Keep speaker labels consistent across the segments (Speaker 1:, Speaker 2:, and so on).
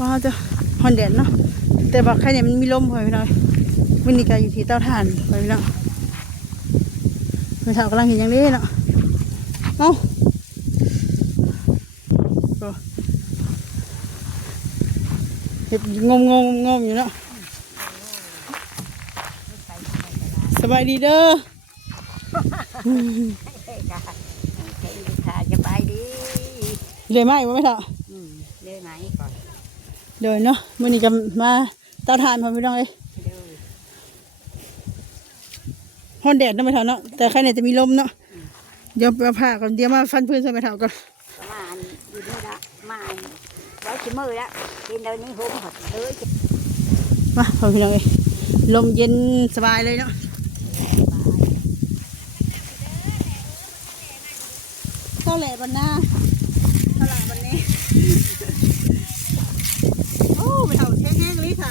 Speaker 1: ว้าวเจ้าฮอนแดดเนาะแต่ว่าใครเนี่ยมันมีลมพอพี่น้อยวันนี้ก็อยู่ที่เตาถ่านพอพี่น้องพี่สาวกำลังเห็นอย่างนี้เนาะเอ้าโอ้เห็บงมงมงมอยู่เนาะสบายดีเด้อ
Speaker 2: เฮ้ยค่ะเฮ้ยค่ะจะไปดี
Speaker 1: เลยไหมว่าไม่เถอะ
Speaker 2: อืมเดินไหนก่อน
Speaker 1: เดินเนาะมื่อนี้ก็มาเตาถ่านพอพี่น้องเลย
Speaker 2: เดิน
Speaker 1: ฮอนแดดเนาะไม่เถอะเนาะแต่ใครเนี่ยจะมีลมเนาะเดี๋ยวไปผ่าก่อนเดี๋ยวมาฟันพื้นใส่ไม่เถอะก่อน
Speaker 2: ประมาณอยู่นี่ละมาไว้ชิมือละกินเดี๋ยวนี้หุ้มหดเลย
Speaker 1: มาพอพี่น้องเลยลมเย็นสบายเลยเนาะเท่าแหล่บันหน้าเท่าไหร่บันนี้ โอ้ไม่เท่าแห้ค่ะ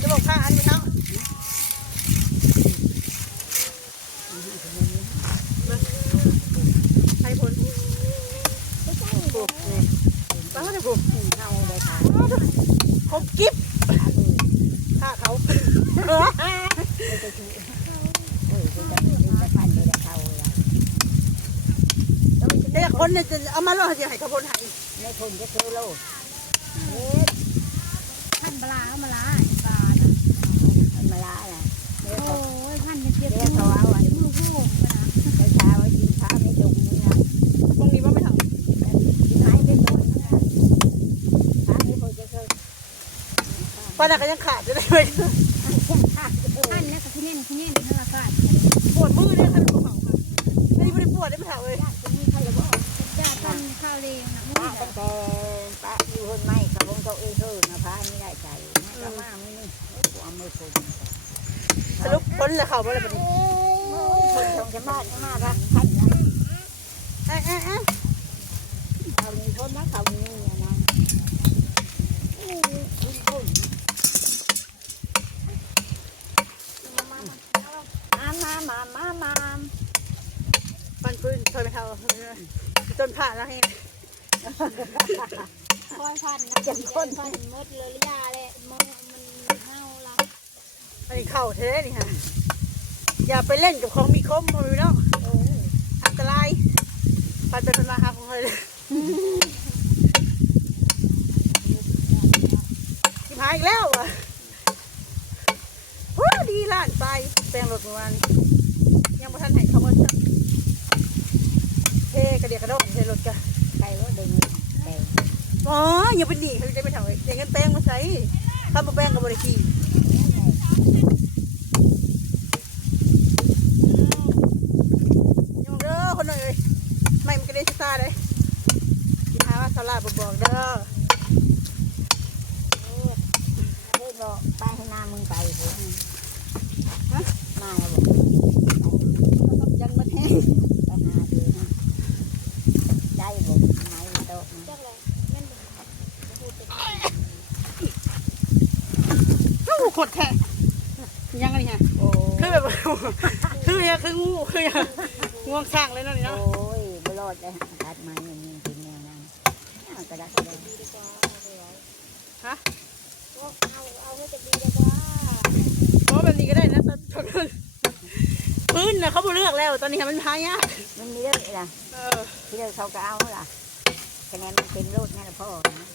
Speaker 1: จะบอกผ้าอันไม่เท่าใช้ผลปลูกเลยป้าจะปลูก
Speaker 2: เอาเลยค่ะ
Speaker 1: ครบกิ๊บผ้าเขา
Speaker 2: โอ้ยจะจะพันเลยเขาเลย
Speaker 1: แต่คนเนี่ยจะเอามาล่อจะให้เขาพนให้
Speaker 2: ในคนจะซื้อโลา
Speaker 3: เอามาละปลา
Speaker 2: มันมาละนะเดี๋ยว
Speaker 3: โอ้ยพันเป็นเจ็บ
Speaker 2: เดี๋ยวเขาเอาอัน
Speaker 3: ลูกลูกนะ
Speaker 2: เช้าไว้กินข้าวในดงนี่นะ
Speaker 1: ตรงนี้ว่าไม่ท
Speaker 2: กินไม้เป็นดงนะข้าวนี้คนจะซื้อ
Speaker 1: ป้าน่ะก็ยังขาดจะได้ไหม
Speaker 3: พันแล้วก็ขี้เน่นขี้เน่นนั่นละกัน
Speaker 1: ปวดมือเนี่ยค่ะเป็นของค่ะอันนี้ไม่ได้ปวดได้ไม่เท่าเลย
Speaker 2: จะมีใครบอก
Speaker 3: จ้าพันข้าวเลวนะ
Speaker 2: ป้าตั้งแป้าอยู่คนไม่ เจ้าเอ้ยเธอนะพาไม่ได้ใจนะก็มาไม่นี่กูเอามือคน
Speaker 1: สรุปพ้นเลยเขาบ่เลยบัดนี้
Speaker 2: คนชงจะมาจะมารักท่านนะ
Speaker 1: เอ๊ะเอ๊ะเอ๊ะ
Speaker 2: เขามีคนนะเขามีนะ มามามามามา
Speaker 1: ฟันพื้นเคยไม่เท่าจนผ่านแล้วเฮง
Speaker 3: คอยพันนะจะพันมดเลยยาเลยมันมันเน่าละ
Speaker 1: อันนี้เข่าเท่นี่ค่ะอย่าไปเล่นกับของมีคมมาพี่น้องอันตรายปันไปเป็นมาหาของเลยทิพายอีกแล้วอะโอ้ดีล้านไปแปลงรถเมื่อวานยังบ่ทันให้เขาว่าเทกระเดียกระโดดเทรถกัน
Speaker 2: ใครว่าดึง
Speaker 1: อ๋ออย่าไปหนีเขาจะไปถามเลยอย่างนั้นแป้งมาใส่ถ้ามาแป้งกับบริกียังเด้อคนหน่อยเลยไม่มันกระเด็นซาเลยกินหาว่าสลัดบอกเด้อ
Speaker 2: เฮ้ยบอกไปให้น้ามึงไปเถอะมาแล้วบอก
Speaker 1: ยังมันแห้ง
Speaker 2: ไปหาดูนะได้บอกไม้โต๊ะ
Speaker 3: จักเลยนั่น
Speaker 1: โอ้โหขดแท้ยังไงเนี่ย
Speaker 2: โอ้
Speaker 1: คือแบบคือยังคืองูคือยังง่วงข้างเลยเนาะนี่เนาะ
Speaker 2: โอ้ยบลอดเลยตัดไม้อย่างนี้กินแนวนั้นกระดักกระดัก
Speaker 1: ฮะ
Speaker 3: เอาเอาให้จะดีดีกว่า
Speaker 1: เพราะแบบนี้ก็ได้นะตอนตอนนั้นพื้นนะเขาบ่เลือกแล้ว ตอนนี้มันพายาก
Speaker 2: มันมีเรื่องอะไร
Speaker 1: เออ
Speaker 2: ที่เราเขาก็เอาล่ะคะแนนมันเป็นโลดนั่นแหละพ่อนะ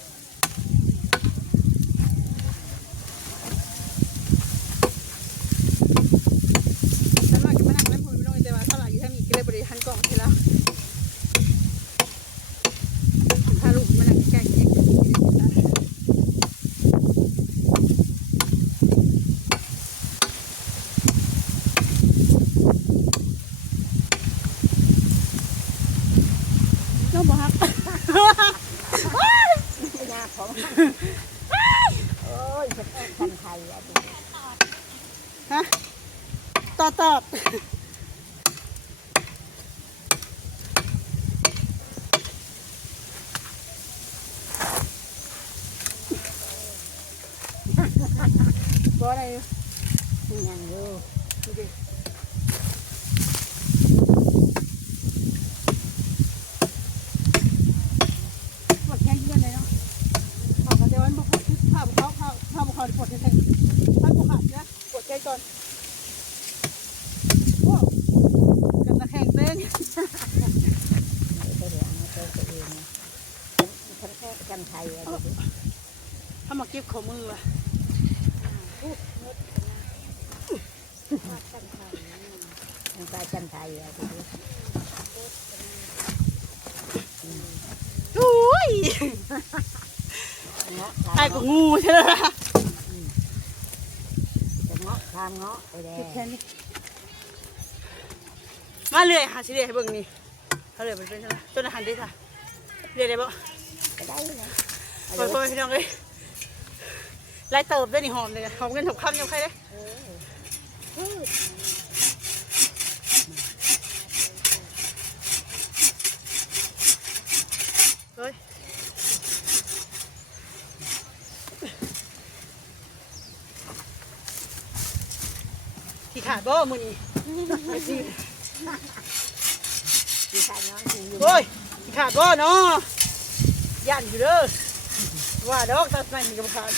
Speaker 1: ฉันว่าจะมานั่งเล่นผมไม่ต้องแต่ว่าเท่าไหร่อยู่ท่ามีก็เลยบริ หันกล่องทีละพาลูกมานั่งใกล้ๆเองน้องบอกฮัก
Speaker 2: ไม่ยากของโอ้ยคันไทยอะดิ
Speaker 1: ฮะตอดตอดบ่อะไรอยู่
Speaker 2: ยังอยู่
Speaker 1: โอเคหมดแค่เพื่อนเลยเนาะออกกันเดี๋ยววันพวก เขาปวดแทงถ้าปวดขาดนะปวดใจก่อนโอ้กันตะแคงเต้น
Speaker 2: ไม่ได้เหลือไม่ได้ตัวเองนะฉันแค่ จำไทยอะไรดิ
Speaker 1: ถ้ามาเก็บข้อมือว่ะ
Speaker 2: มันไปจำไทยอะไรดิ
Speaker 1: โอ้ย
Speaker 2: เงาะ
Speaker 1: ไอ้ก็งูใช่ไหมล่ะ
Speaker 2: จะเงาะทามเงาะไปแล้
Speaker 1: เก็บแค่นี้มาเลยหาสิเรียให้เบิ่งนี่เขาเลยมันเป็นอะไรต้นอาหารได้ค่ะเรียได้บ่
Speaker 2: ก็ ได้เลย
Speaker 1: ปล่อยๆพี่น้องเลยไล่เติบได้นี่หอมเลยหอมกันถกคำยังใครได้
Speaker 2: เออ
Speaker 1: เฮ้ยที่ขาดบ่มือนี่
Speaker 2: ดีค่ะน้องคืออยู่
Speaker 1: โอ้ยที่ขาดบ่เนาะ ย่านอยู่เด้อว่าดอกตัดไม้มีกับขาด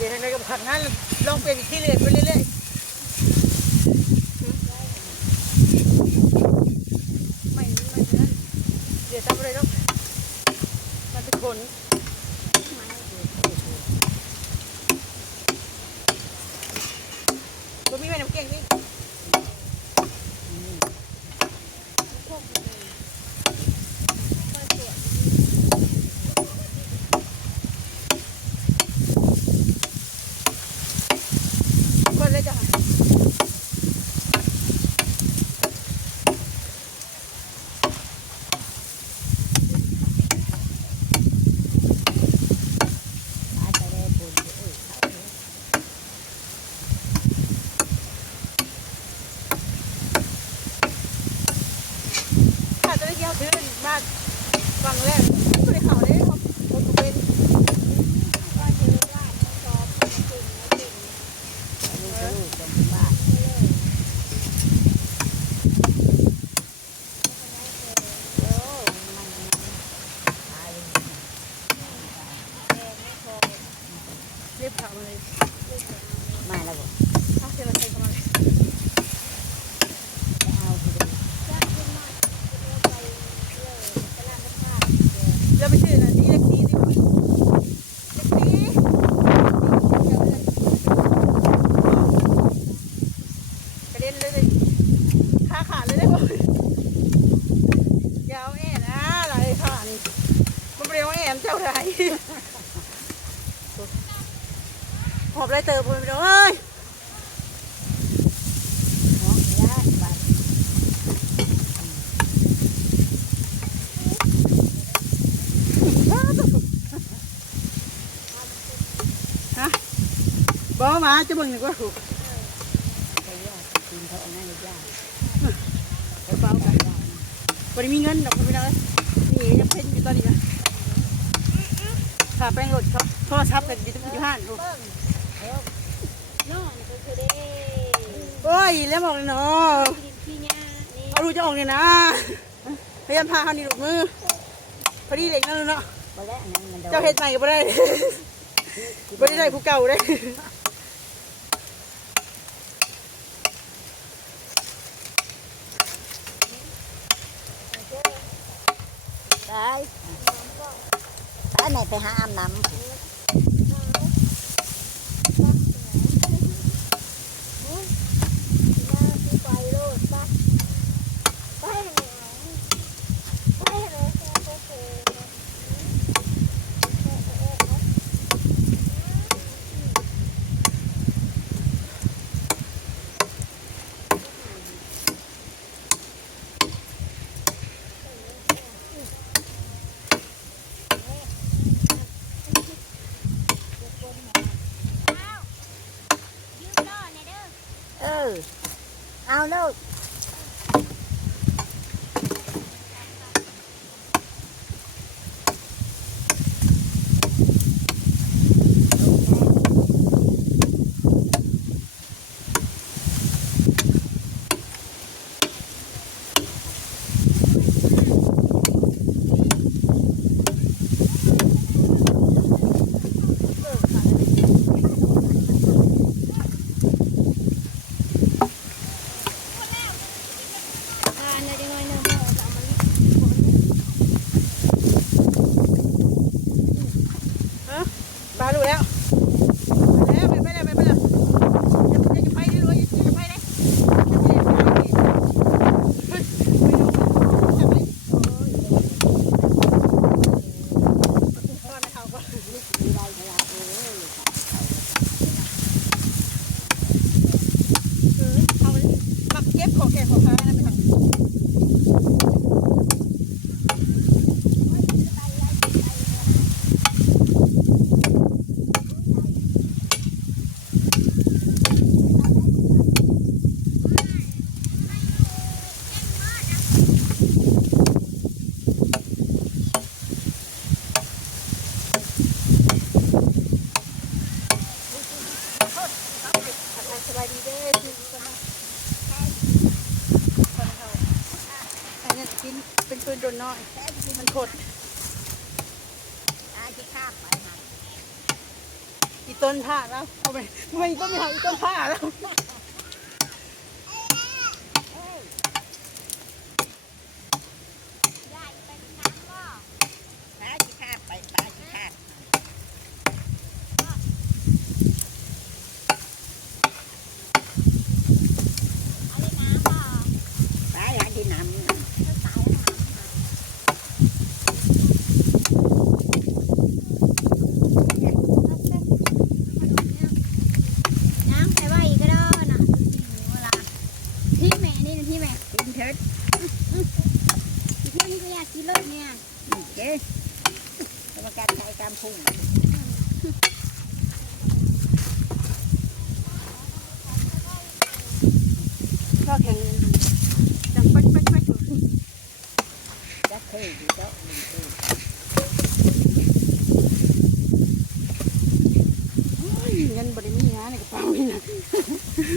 Speaker 1: เดี๋ยวทางใดกับขัดงานลองเปลี่ยนอีกที่เลยไปเรื่อยๆไม่ไม่นะเดี๋ยวทำอะไรต้องมันเป็นคนบ่มีแม่น้ำเก่งนี่คนเลยจ้ะ
Speaker 2: อาจจะได้บุญเออเขาเนี่ย
Speaker 1: ถ้าจะได้เกี่ยวถือมาฟังแรกไม่ได้ข่าวเลยครับผมเป็น
Speaker 3: ก็เจอว่ามันสอบมันเก่งมันเก่ง
Speaker 2: ลูกลูกจงบ้าน
Speaker 3: เลย
Speaker 2: โอ้มันตาย
Speaker 3: แดงไม่พอ
Speaker 1: เรียบข่าวมาเลย
Speaker 2: มาแล้วบอก
Speaker 1: ถ้าเจอเราใช้กันมาเลย
Speaker 2: เอาไปดู
Speaker 3: จ้างขึ้นมาเรือไปเลยตลาดน้ำผ้า
Speaker 1: แล้วไปชื่อนะนี่เล็กสีดีกว่าเล็กสีกระเด็นเลยเลยขาขาดเลยได้บ่ยาวแอนอะหลายขานี่มันเรียกว่าแอนเจ้าไร หอบไรเติบไปเลย
Speaker 2: เนาะยากบ้าน
Speaker 1: ฮะบ่มาจะเบิ่งดีกว่าถูก
Speaker 2: ไปยากกินเท่านั้นยากไปเฝ้ากันยาก
Speaker 1: บ่ได้มีเงินดอกพี่น้องนี่ยังเพ่นอยู่ตอนนี้นะค่าแป้งรถครับโทรศัพท์กันดีทุกอยู่ห้านถูก
Speaker 3: เบิ้งน้องก็คือได้
Speaker 1: โอ้ยแล้วบอกเลยเนาะเอาลูจะออกเนี่ยนะ พยายามพาเขานี่ลูกมือ พอดีเด็กนั่นเลยเนาะเจ้าเฮ็ดใหม่ก็บ่ได้บ่ได้ได้ผู้เก่าได้
Speaker 2: ได้ไห
Speaker 1: นไปหาอา
Speaker 3: บน้ำ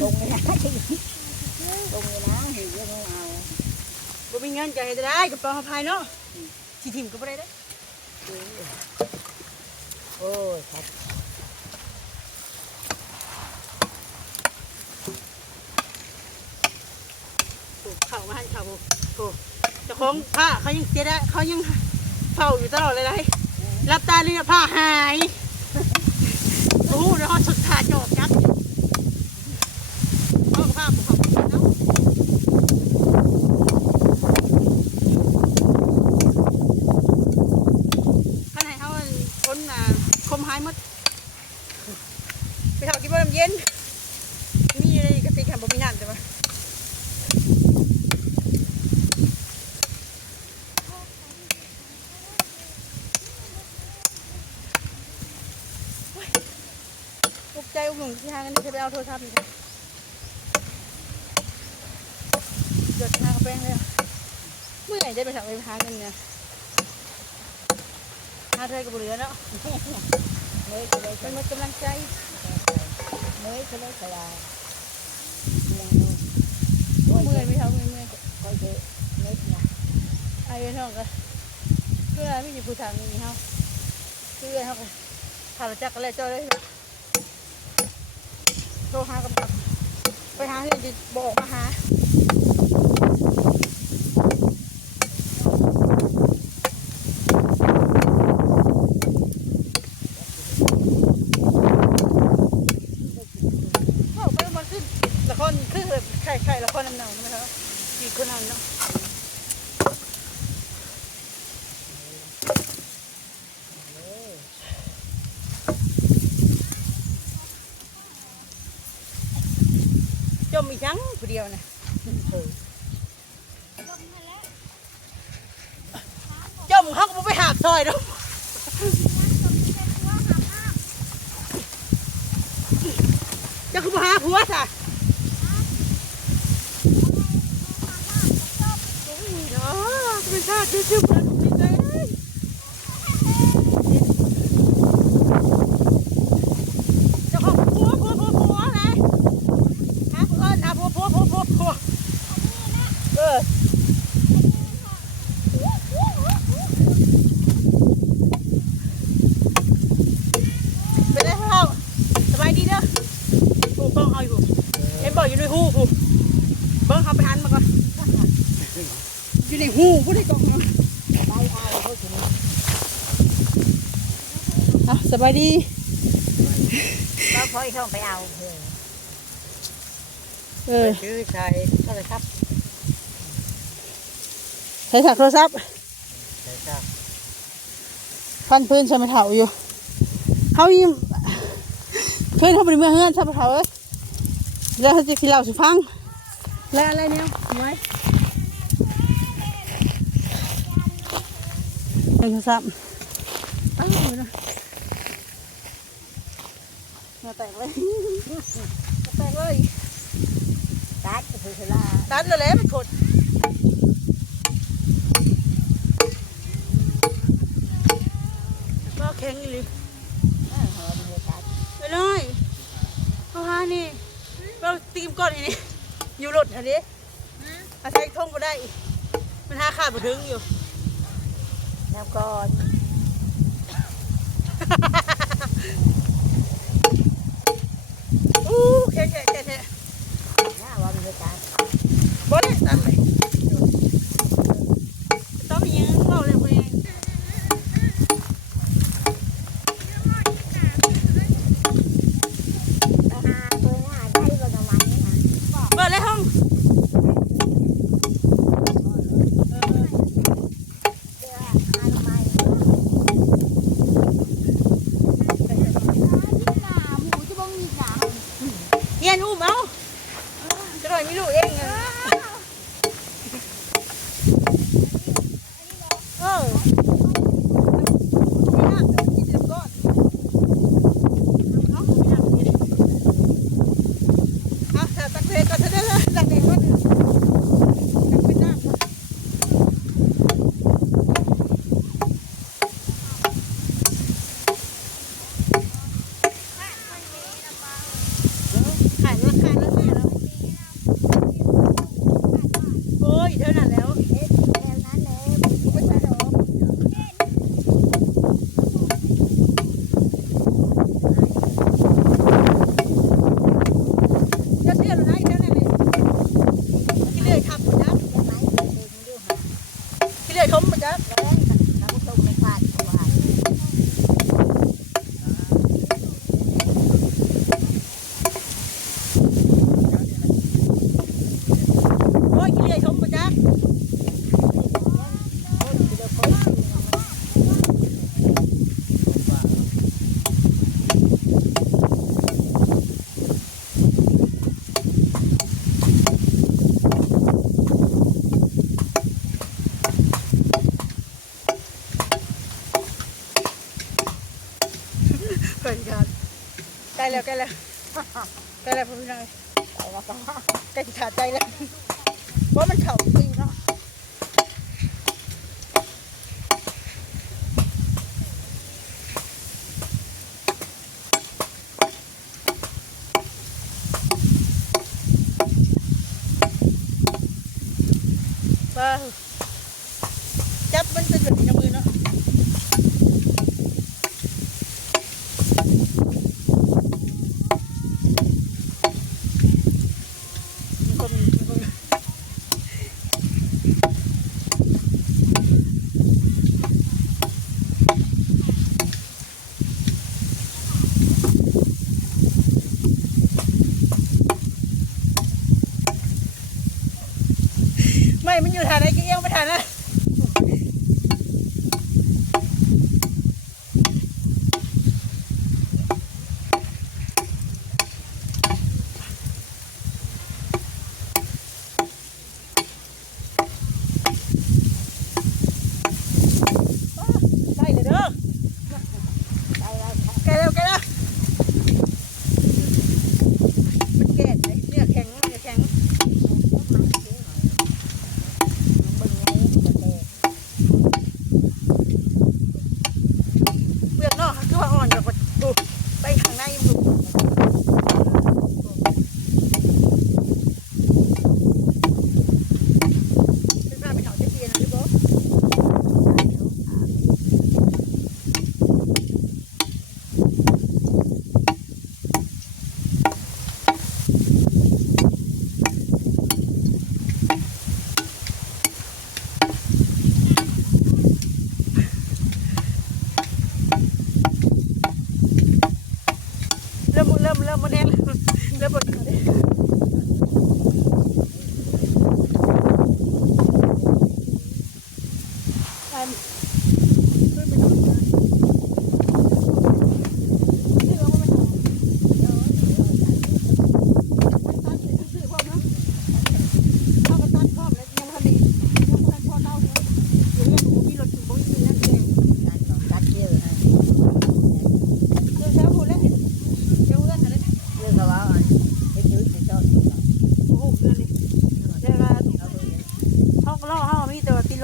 Speaker 3: ต
Speaker 2: รงเลยนะตรงเลยนะเห็นยังเอา
Speaker 1: บ่มีเงินจะให้ได้กระเป๋าพายเนาะสิถิ่มก็บ่ได้เด้
Speaker 2: โอ้ยครับ
Speaker 1: เข้ามาให้เขาโอ้จ้าของผ้าเขายังเสียได้เขายังเฝ้าอยู่ตลอดเลยเลยรับตาเนี่ยผ้าหายโอ้โหเดี๋ยวเขาสุดขาดจอกจักเอาผ้าของเขาเนาะข้างในเขาคนน่ะคมหายหมดไปเถากินบ่น้ำเย็น มีอะไรกระติกค่ะบ่มีน้ำใช่ปะตกใจ อุ้มหนุ่มที่ทางกันนี่จะไปเอาโทรศัพท์อีกค่ะเดือดทางกระแป้งเลยอะเมื่อไหร่จะไปสั่งไปหาเงินเนี่ยหาเธอกับบุเรือแล้ว
Speaker 2: เฮ้ยก็เลย
Speaker 1: เป็นหมดกำลังใจ
Speaker 2: เฮ้ยก็เลยกระลา
Speaker 1: เมื่อยไม่เท่าเมื่อยเมื่อย
Speaker 2: คอยเจอเม็ดนะ
Speaker 1: ไอ้เท่ากันเพื่อไม่มีผู้ทางนี้เฮาเพื่อเฮากันถ้าเราจักกันแล้วเจ้าเลย โทรหากับ ไปหาเพื่อนจะบอกมาหาเข้าไปมันขึ้นละครคือแบบไข่ไข่ละครน้ำหนังใช่ไหมครับกี่คนนั้นเนาะ จมอีจังผู้เดียวนะจมเขาก็บ่ไปหาบซอยดอกจะคือบ่หาผัวซะ ชื่อเพื่อนดีใจเจ้าของผัวผัวผัวผัวอะไรฮะเอิญอะผัวผัวผัวผัวผัวเออเป็นไรพ่อสบายดีเด้อผูกกล้องเอาอยู่เห็นบอกอยู่ในหูผูกเบิ้งเขาไปหันมาก่อนอยู่ในหูผู้ใดกล้องเนาะ
Speaker 2: ได้เอาเขาถึง
Speaker 1: อะส บายดี
Speaker 2: ก็พ่อยเข้าไปเอาเออ
Speaker 1: เออ
Speaker 2: ชื่อชายก็เลยครับ
Speaker 1: ใช้สักโทรศัพท์
Speaker 2: ใช่ครับ
Speaker 1: พันพื้นใช้ไม่เท่าอยู่เขายิ่งเพื่อนเขาไปเมื่อเฮือนใช่ไหมเท่าเอ้ยแล้วเขาจะกินเหล้าสุฟังแล้วอะไรเนี่ยไว้เป็นโทรศัพท์ตั้งอยู่นะมา แตกเลยมาแตกเลย
Speaker 2: ตัดก็คือลา
Speaker 1: ตัดเลยแหละมันขดก็แข็งอีหลี
Speaker 2: หอมเลยตัด
Speaker 1: ไปเลยเอาหานี่เราตีมก่อนอีนี่อยู่รถอันนี้อาศัยท่องก็ได้ มันหาขาดมาถึงอยู่
Speaker 2: แล้วก่อน เปิดกันใก
Speaker 1: ล้
Speaker 2: แล้ว
Speaker 1: ใกล้แล้วใกล้แล้วพี่น้อง
Speaker 2: ไปแล้วก็
Speaker 1: ใกล้จะขาดใจแล้วว่ามันเข่าจริงเนาะ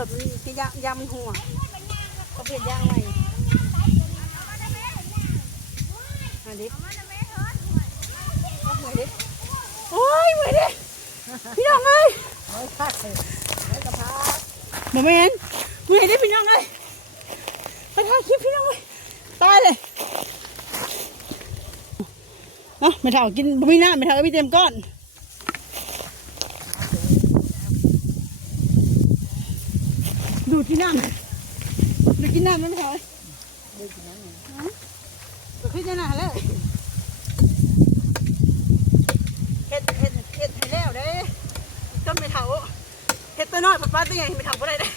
Speaker 1: มันตียาง
Speaker 2: ยา
Speaker 1: งมันหัวเขาเปลี่ยนยางใหม่อันนี้โอ้ยเหมือนดิพี่น้องเอ้ย
Speaker 2: ไม่พักเลยไม่กระเพา
Speaker 1: บ่แม่นเหมือนดิพี่น้องเอ้ยไปถ่ายคลิปพี่น้องเอ้ยตายเลยเอะไม่เท่ายกินบ่มีน้ำไม่เท่าก็มีเต็มก้อน ดูที่น้ำดูที่น้ำมันไม่เท่า
Speaker 2: ดูที่นั่นน่ะ
Speaker 1: ก็คือจะน่าแล้วเห็ดเห็ดเห็ดให้แล้วเด้ต้นไม่เถาเห็ดตัวน้อยปัดปัดตัวใหญ่ไม่เถาบ่ได้เด้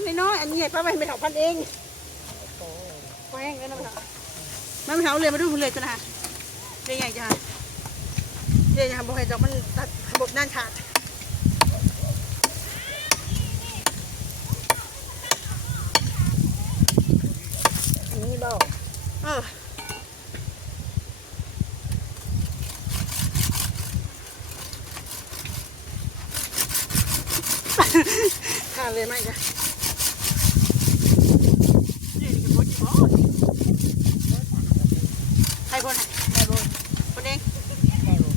Speaker 1: เฮ็ดเร็วอันน้อยอันใหญ่ป้าไปไม่เท่าพันเองแป้งเลยนะไม่เท่าไม่เท่าเลยมาดูเลยจ้ะนะเรียกใหญ่จ้ะเรียกใหญ่บอกให้ดอกมันตัดระบบด้านขาด
Speaker 2: อันนี้บอก
Speaker 1: เออขาดเลยไหมจ้ะนี่นี่ก็พอดีบ่ใครคนไหนใครคนคนเอง
Speaker 2: แค่บอก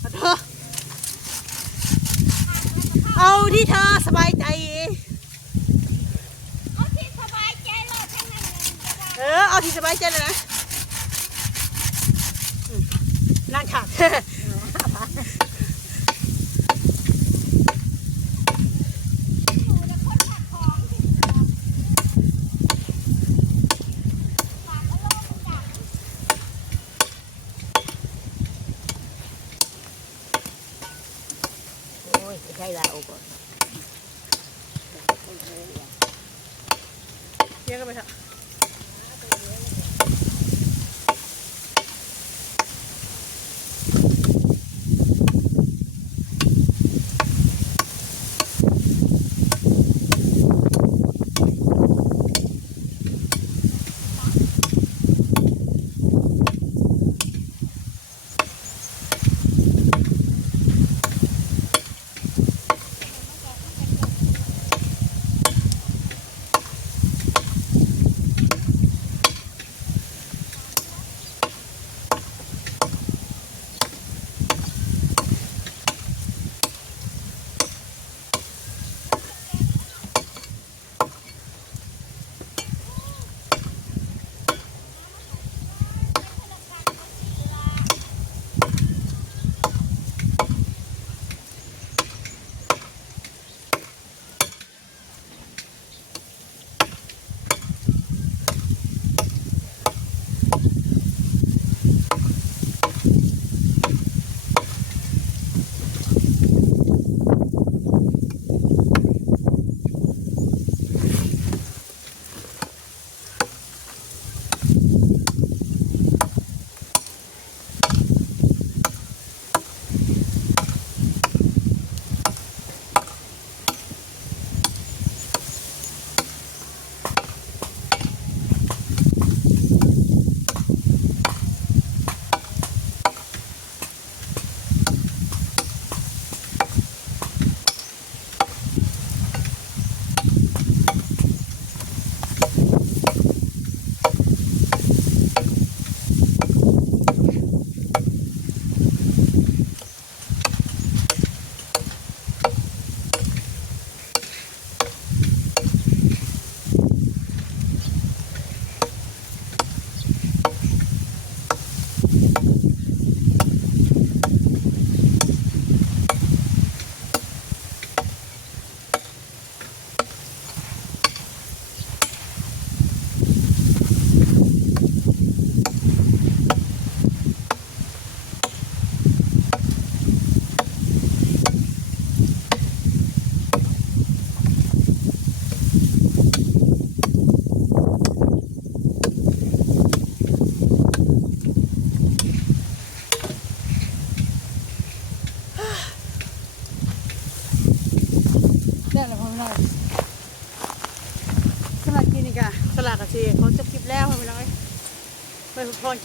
Speaker 1: เอาเถอะเอาที่เธอสบายใจ เออ เอาที่สบายใจเลยนะอืมนั่งขาด
Speaker 2: โอ้ย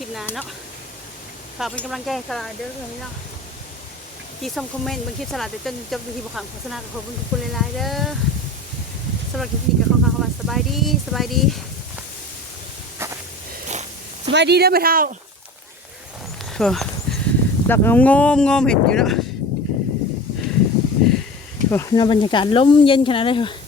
Speaker 2: ละโอ้ก่อน
Speaker 1: เรียกกันไปเถอะอนคลิปหน้าเนาะฝากเป็นกำลังใจให้สลายเด้อพี่น้องที่ส่งคอมเมนต์บางคลิปสลายไปจนจบที่บุคคลโฆษณาขอบคุณทุกคนหลายๆเด้อสำหรับคลิปนี้ก็ขอคำว่าสบายดีสบายดีสบายดีเด้อไปเท่าโอ้ดักงมงมเห็นอยู่เนาะโอ้น่าบรรยากาศลมเย็นขนาดเลยค่ะ